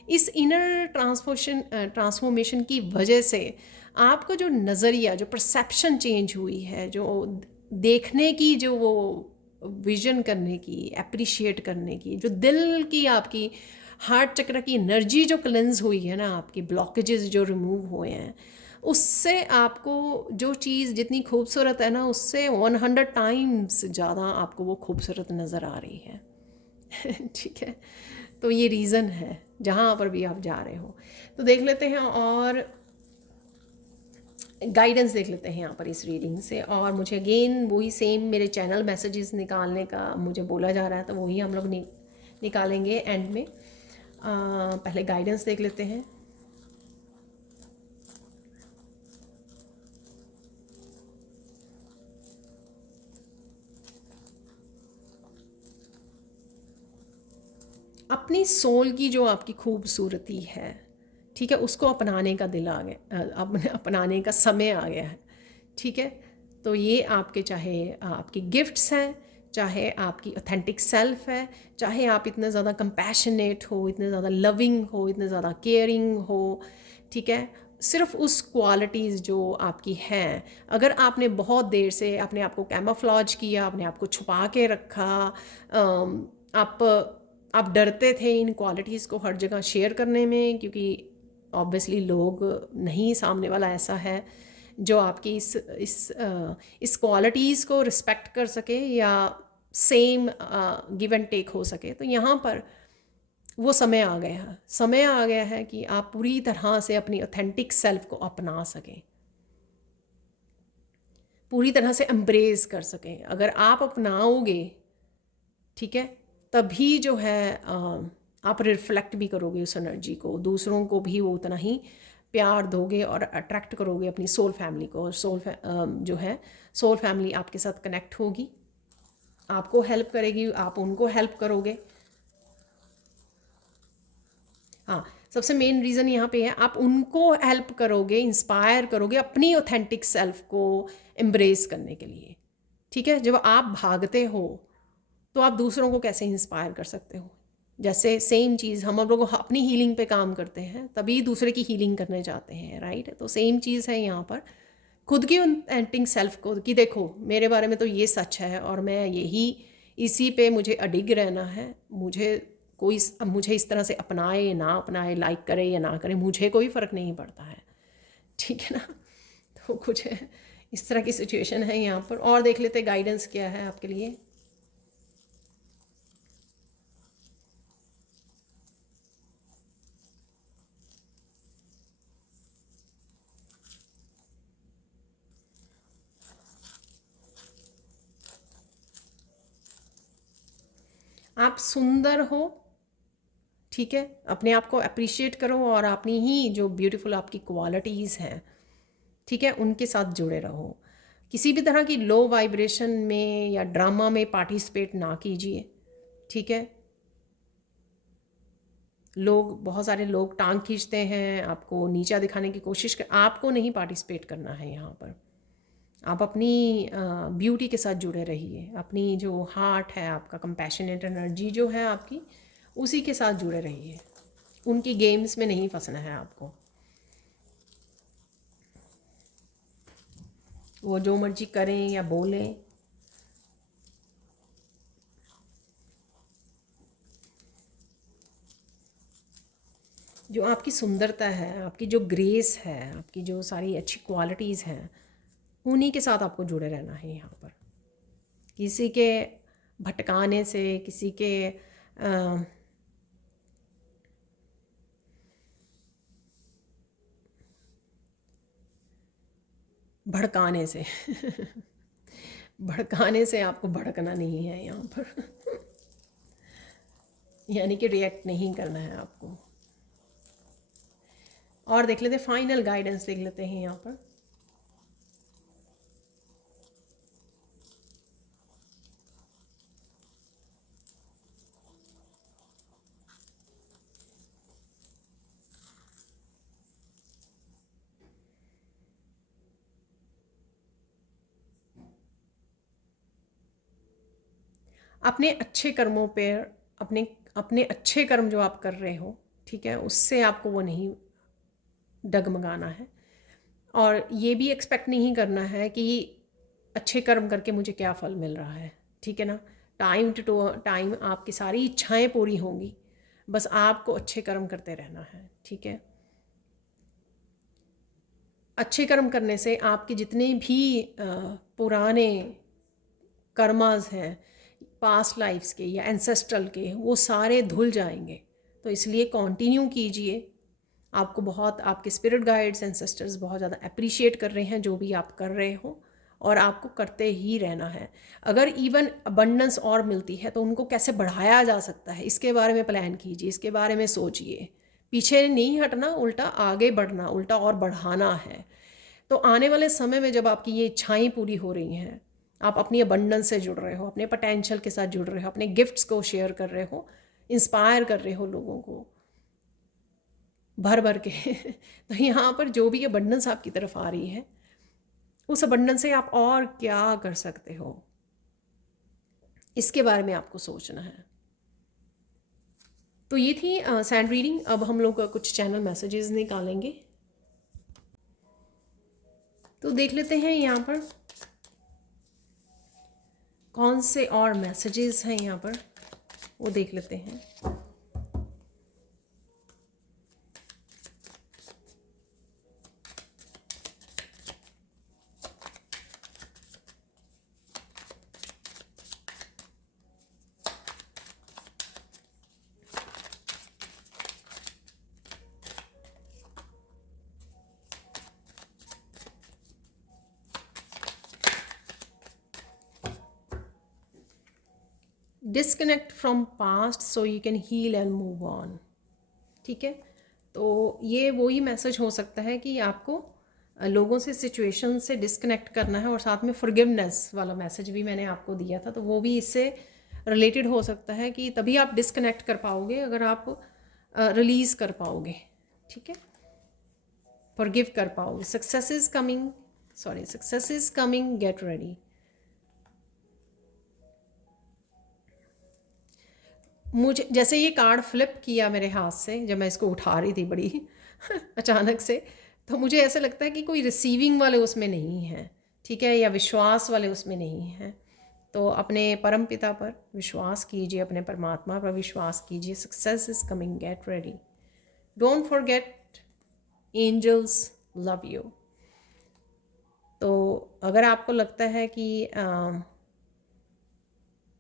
इस इनर ट्रांसफॉर्मेशन की वजह से आपका जो नज़रिया, जो परसेप्शन चेंज हुई है, जो देखने की, जो वो विजन करने की, अप्रिशिएट करने की, जो दिल की आपकी हार्ट चक्र की एनर्जी जो क्लेंस हुई है ना, आपकी ब्लॉकेजेस जो रिमूव हुए हैं, उससे आपको जो चीज़ जितनी खूबसूरत है ना, उससे 100 टाइम्स ज़्यादा आपको वो खूबसूरत नज़र आ रही है ठीक है। तो ये रीज़न है जहाँ पर भी आप जा रहे हो। तो देख लेते हैं और गाइडेंस देख लेते हैं यहाँ पर इस रीडिंग से। और मुझे अगेन वही सेम मेरे चैनल मैसेजेस निकालने का मुझे बोला जा रहा है, तो वही हम लोग निकालेंगे एंड में। पहले गाइडेंस देख लेते हैं। अपनी सोल की जो आपकी खूबसूरती है, ठीक है, उसको अपनाने का दिल आ गया, अपनाने का समय आ गया है, ठीक है। तो ये आपके, चाहे आपकी गिफ्ट्स हैं, चाहे आपकी ऑथेंटिक सेल्फ है, चाहे आप इतने ज़्यादा कंपैशनेट हो, इतने ज़्यादा लविंग हो, इतने ज़्यादा केयरिंग हो, ठीक है, सिर्फ उस क्वालिटीज़ जो आपकी हैं, अगर आपने बहुत देर से अपने आप को कैमोफ्लेज किया, अपने आप को छुपा के रखा, आप डरते थे इन क्वालिटीज़ को हर जगह शेयर करने में, क्योंकि ऑब्वियसली लोग नहीं, सामने वाला ऐसा है जो आपकी इस क्वालिटीज़ को रिस्पेक्ट कर सके या सेम गिव एंड टेक हो सके। तो यहाँ पर वो समय आ गया है कि आप पूरी तरह से अपनी ऑथेंटिक सेल्फ को अपना सकें, पूरी तरह से एम्ब्रेस कर सकें। अगर आप अपनाओगे, ठीक है, तभी जो है आप रिफ्लेक्ट भी करोगे उस एनर्जी को, दूसरों को भी वो उतना ही प्यार दोगे और अट्रैक्ट करोगे अपनी सोल फैमिली को। और जो है सोल फैमिली आपके साथ कनेक्ट होगी, आपको हेल्प करेगी, आप उनको हेल्प करोगे। हाँ, सबसे मेन रीज़न यहाँ पे है, आप उनको हेल्प करोगे, इंस्पायर करोगे अपनी ऑथेंटिक सेल्फ को एम्ब्रेस करने के लिए, ठीक है। जब आप भागते हो तो आप दूसरों को कैसे इंस्पायर कर सकते हो, जैसे सेम चीज़ हम लोग अपनी हीलिंग पे काम करते हैं तभी दूसरे की हीलिंग करने जाते हैं, राइट। तो सेम चीज़ है यहाँ पर, खुद की ऑथेंटिक सेल्फ को कि देखो मेरे बारे में तो ये सच है और मैं यही इसी पे मुझे अडिग रहना है। मुझे कोई अब मुझे इस तरह से अपनाए या ना अपनाए, लाइक करे या ना करे, मुझे कोई फ़र्क नहीं पड़ता है, ठीक है ना। तो कुछ है इस तरह की सिचुएशन है यहाँ पर। और देख लेते गाइडेंस क्या है आपके लिए। आप सुंदर हो, ठीक है, अपने आप को अप्रिशिएट करो और अपनी ही जो ब्यूटीफुल आपकी क्वालिटीज़ हैं, ठीक है, उनके साथ जुड़े रहो। किसी भी तरह की लो वाइब्रेशन में या ड्रामा में पार्टिसिपेट ना कीजिए, ठीक है। लोग, बहुत सारे लोग टांग खींचते हैं, आपको नीचा दिखाने की कोशिश कर, आपको नहीं पार्टिसिपेट करना है यहाँ पर। आप अपनी ब्यूटी के साथ जुड़े रहिए, अपनी जो हार्ट है आपका, कंपैशनेट एनर्जी जो है आपकी, उसी के साथ जुड़े रहिए। उनकी गेम्स में नहीं फंसना है आपको। वो जो मर्जी करें या बोलें, जो आपकी सुंदरता है, आपकी जो ग्रेस है, आपकी जो सारी अच्छी क्वालिटीज़ हैं, उन्हीं के साथ आपको जुड़े रहना है यहाँ पर। किसी के भटकाने से, किसी के भड़काने से भड़काने से आपको भड़कना नहीं है यहाँ पर यानी कि रिएक्ट नहीं करना है आपको। और देख लेते हैं फाइनल गाइडेंस, देख लेते हैं यहाँ पर। अपने अच्छे कर्मों पे, अपने अपने अच्छे कर्म जो आप कर रहे हो, ठीक है, उससे आपको वो नहीं डगमगाना है। और ये भी एक्सपेक्ट नहीं करना है कि अच्छे कर्म करके मुझे क्या फल मिल रहा है, ठीक है ना। टाइम टू टाइम आपकी सारी इच्छाएं पूरी होंगी, बस आपको अच्छे कर्म करते रहना है, ठीक है। अच्छे कर्म करने से आपके जितने भी पुराने कर्मास हैं, पास्ट लाइफ्स के या एंसेस्ट्रल के, वो सारे धुल जाएंगे। तो इसलिए कंटिन्यू कीजिए। आपको बहुत, आपके स्पिरिट गाइड्स, एंसेस्टर्स बहुत ज़्यादा अप्रिशिएट कर रहे हैं जो भी आप कर रहे हो, और आपको करते ही रहना है। अगर इवन अबंडेंस और मिलती है तो उनको कैसे बढ़ाया जा सकता है, इसके बारे में प्लान कीजिए, इसके बारे में सोचिए। पीछे नहीं हटना, उल्टा आगे बढ़ना, उल्टा और बढ़ाना है। तो आने वाले समय में जब आपकी ये इच्छाएं पूरी हो रही हैं, आप अपनी अबंडेंस से जुड़ रहे हो, अपने पोटेंशियल के साथ जुड़ रहे हो, अपने गिफ्ट्स को शेयर कर रहे हो, इंस्पायर कर रहे हो लोगों को भर भर के तो यहाँ पर जो भी अबंडेंस आपकी तरफ आ रही है, उस अबंडेंस से आप और क्या कर सकते हो, इसके बारे में आपको सोचना है। तो ये थी सैंड रीडिंग। अब हम लोग कुछ चैनल मैसेजेस निकालेंगे। तो देख लेते हैं यहाँ पर कौन से और मैसेजेस हैं यहाँ पर, वो देख लेते हैं। Disconnect from past so you can heal and move on, ठीक है। तो ये वही मैसेज हो सकता है कि आपको लोगों से, सिचुएशन से डिस्कनेक्ट करना है, और साथ में फॉरगिवनेस वाला मैसेज भी मैंने आपको दिया था, तो वो भी इससे रिलेटेड हो सकता है कि तभी आप डिस्कनेक्ट कर पाओगे अगर आप रिलीज़ कर पाओगे, ठीक है, फॉरगिव कर पाओगे। Success is coming, sorry, success is coming, get ready. मुझे जैसे ये कार्ड फ्लिप किया मेरे हाथ से जब मैं इसको उठा रही थी बड़ी अचानक से, तो मुझे ऐसा लगता है कि कोई रिसीविंग वाले उसमें नहीं है, ठीक है, या विश्वास वाले उसमें नहीं है। तो अपने परम पिता पर विश्वास कीजिए, अपने परमात्मा पर विश्वास कीजिए। Success is coming, get ready, don't forget, angels love you. तो अगर आपको लगता है कि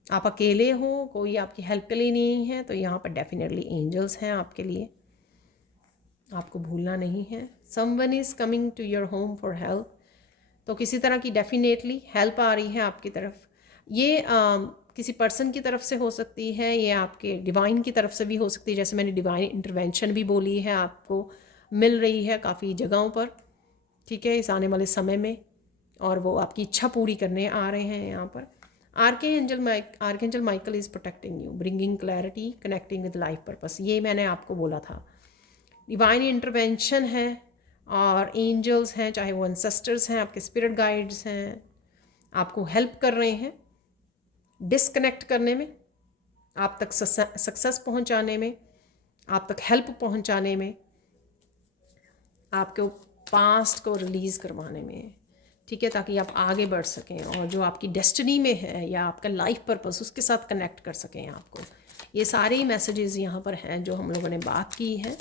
आप अकेले हो, कोई आपकी हेल्प के लिए नहीं है, तो यहाँ पर डेफिनेटली एंजल्स हैं आपके लिए, आपको भूलना नहीं है। Someone is coming to your home for help, तो किसी तरह की डेफिनेटली हेल्प आ रही है आपकी तरफ। ये किसी पर्सन की तरफ से हो सकती है, ये आपके डिवाइन की तरफ से भी हो सकती है। जैसे मैंने डिवाइन इंटरवेंशन भी बोली है, आपको मिल रही है काफ़ी जगहों पर, ठीक है, इस आने वाले समय में, और वो आपकी इच्छा पूरी करने आ रहे हैं यहाँ पर। Archangel Michael is protecting you, bringing clarity, connecting with life purpose, ये मैंने आपको बोला था। डिवाइन इंटरवेंशन है और एंजल्स हैं, चाहे वो एंसेस्टर्स हैं, आपके स्पिरिट गाइड्स हैं, आपको हेल्प कर रहे हैं डिस्कनेक्ट करने में, आप तक सक्सेस पहुंचाने में, आप तक हेल्प पहुंचाने में, आपके पास्ट को रिलीज़ करवाने में, ठीक है, ताकि आप आगे बढ़ सकें और जो आपकी डेस्टिनी में है या आपका लाइफ पर्पस उसके साथ कनेक्ट कर सकें आपको। ये सारे ही मैसेजेस यहाँ पर हैं जो हम लोगों ने बात की है,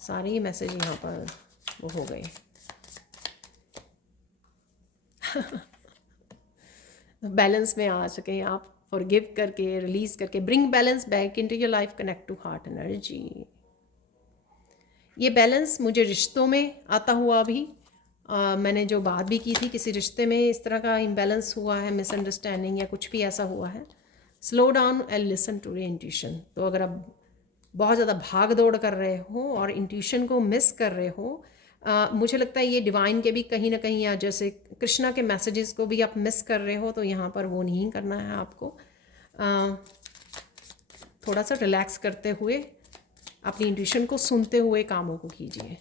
सारे ही मैसेज यहाँ पर वो हो गए। बैलेंस में आ सकें आप, फॉरगिव करके, रिलीज़ करके, bring balance back into your life, connect to heart energy. ये बैलेंस मुझे रिश्तों में आता हुआ भी, मैंने जो बात भी की थी, किसी रिश्ते में इस तरह का इम्बैलेंस हुआ है, मिसअंडरस्टैंडिंग या कुछ भी ऐसा हुआ है, slow down and listen to your intuition. तो अगर आप बहुत ज़्यादा भाग दौड़ कर रहे हो और इंट्यूशन को मिस कर रहे हो, मुझे लगता है ये डिवाइन के भी कहीं ना कहीं, या जैसे कृष्णा के मैसेजेस को भी आप मिस कर रहे हो, तो यहाँ पर वो नहीं करना है आपको। थोड़ा सा रिलैक्स करते हुए, अपनी इंट्यूशन को सुनते हुए कामों को कीजिए,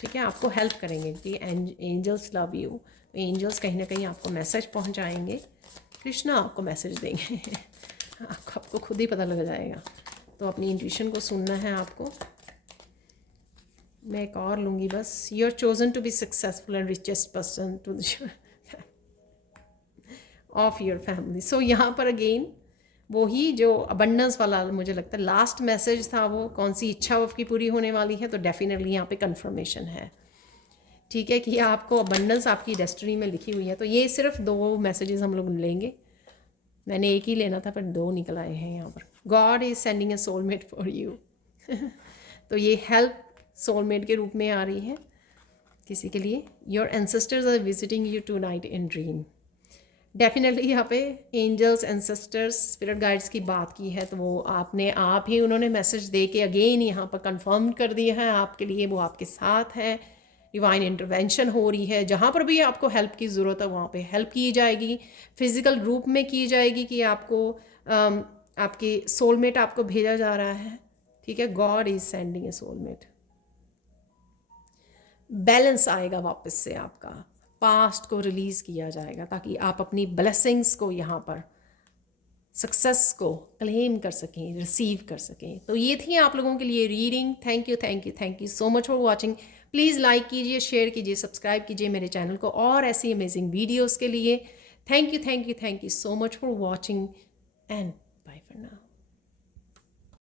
ठीक है, आपको हेल्प करेंगे कि एंजल्स लव यू। एंजल्स कहीं ना कहीं आपको मैसेज पहुँचाएंगे, कृष्णा आपको मैसेज देंगे आपको खुद ही पता लग जाएगा। तो अपनी इंट्यूशन को सुनना है आपको। मैं एक और लूँगी बस। You are chosen to be successful and richest person to of your family. So यहाँ पर अगेन वही जो अबंडेंस वाला मुझे लगता है लास्ट मैसेज था, वो कौन सी इच्छा आपकी पूरी होने वाली है, तो डेफिनेटली यहाँ पे कंफर्मेशन है, ठीक है, कि आपको अबंडेंस आपकी डेस्टिनी में लिखी हुई है। तो ये सिर्फ 2 मैसेजेस हम लोग लेंगे, मैंने एक ही लेना था पर 2 निकल आए हैं यहाँ पर। God is sending A soulmate for you तो ये हेल्प सोलमेट के रूप में आ रही है किसी के लिए। Your ancestors are visiting you tonight in dream. Definitely यहाँ पे एंजल्स, एंसेस्टर्स, स्पिरिट गाइड्स की बात की है, तो वो आपने आप ही उन्होंने मैसेज दे के अगेन यहाँ पर कंफर्म कर दिया है आपके लिए, वो आपके साथ है। डिवाइन इंटरवेंशन हो रही है, जहाँ पर भी आपको हेल्प की ज़रूरत है वहाँ पे हेल्प की जाएगी, फिज़िकल रूप में की जाएगी कि आपको आपके सोलमेट आपको भेजा जा रहा है, ठीक है। God is sending A soulmate. Balance आएगा वापस से, आपका पास्ट को रिलीज़ किया जाएगा ताकि आप अपनी ब्लेसिंग्स को यहाँ पर, सक्सेस को क्लेम कर सकें, रिसीव कर सकें। तो ये थी आप लोगों के लिए reading. Thank you, thank you, thank you so much for watching. Please like कीजिए, शेयर कीजिए, सब्सक्राइब कीजिए मेरे चैनल को और ऐसी अमेजिंग वीडियोज़ के लिए। Thank you, thank you, thank you so much for watching and bye for now.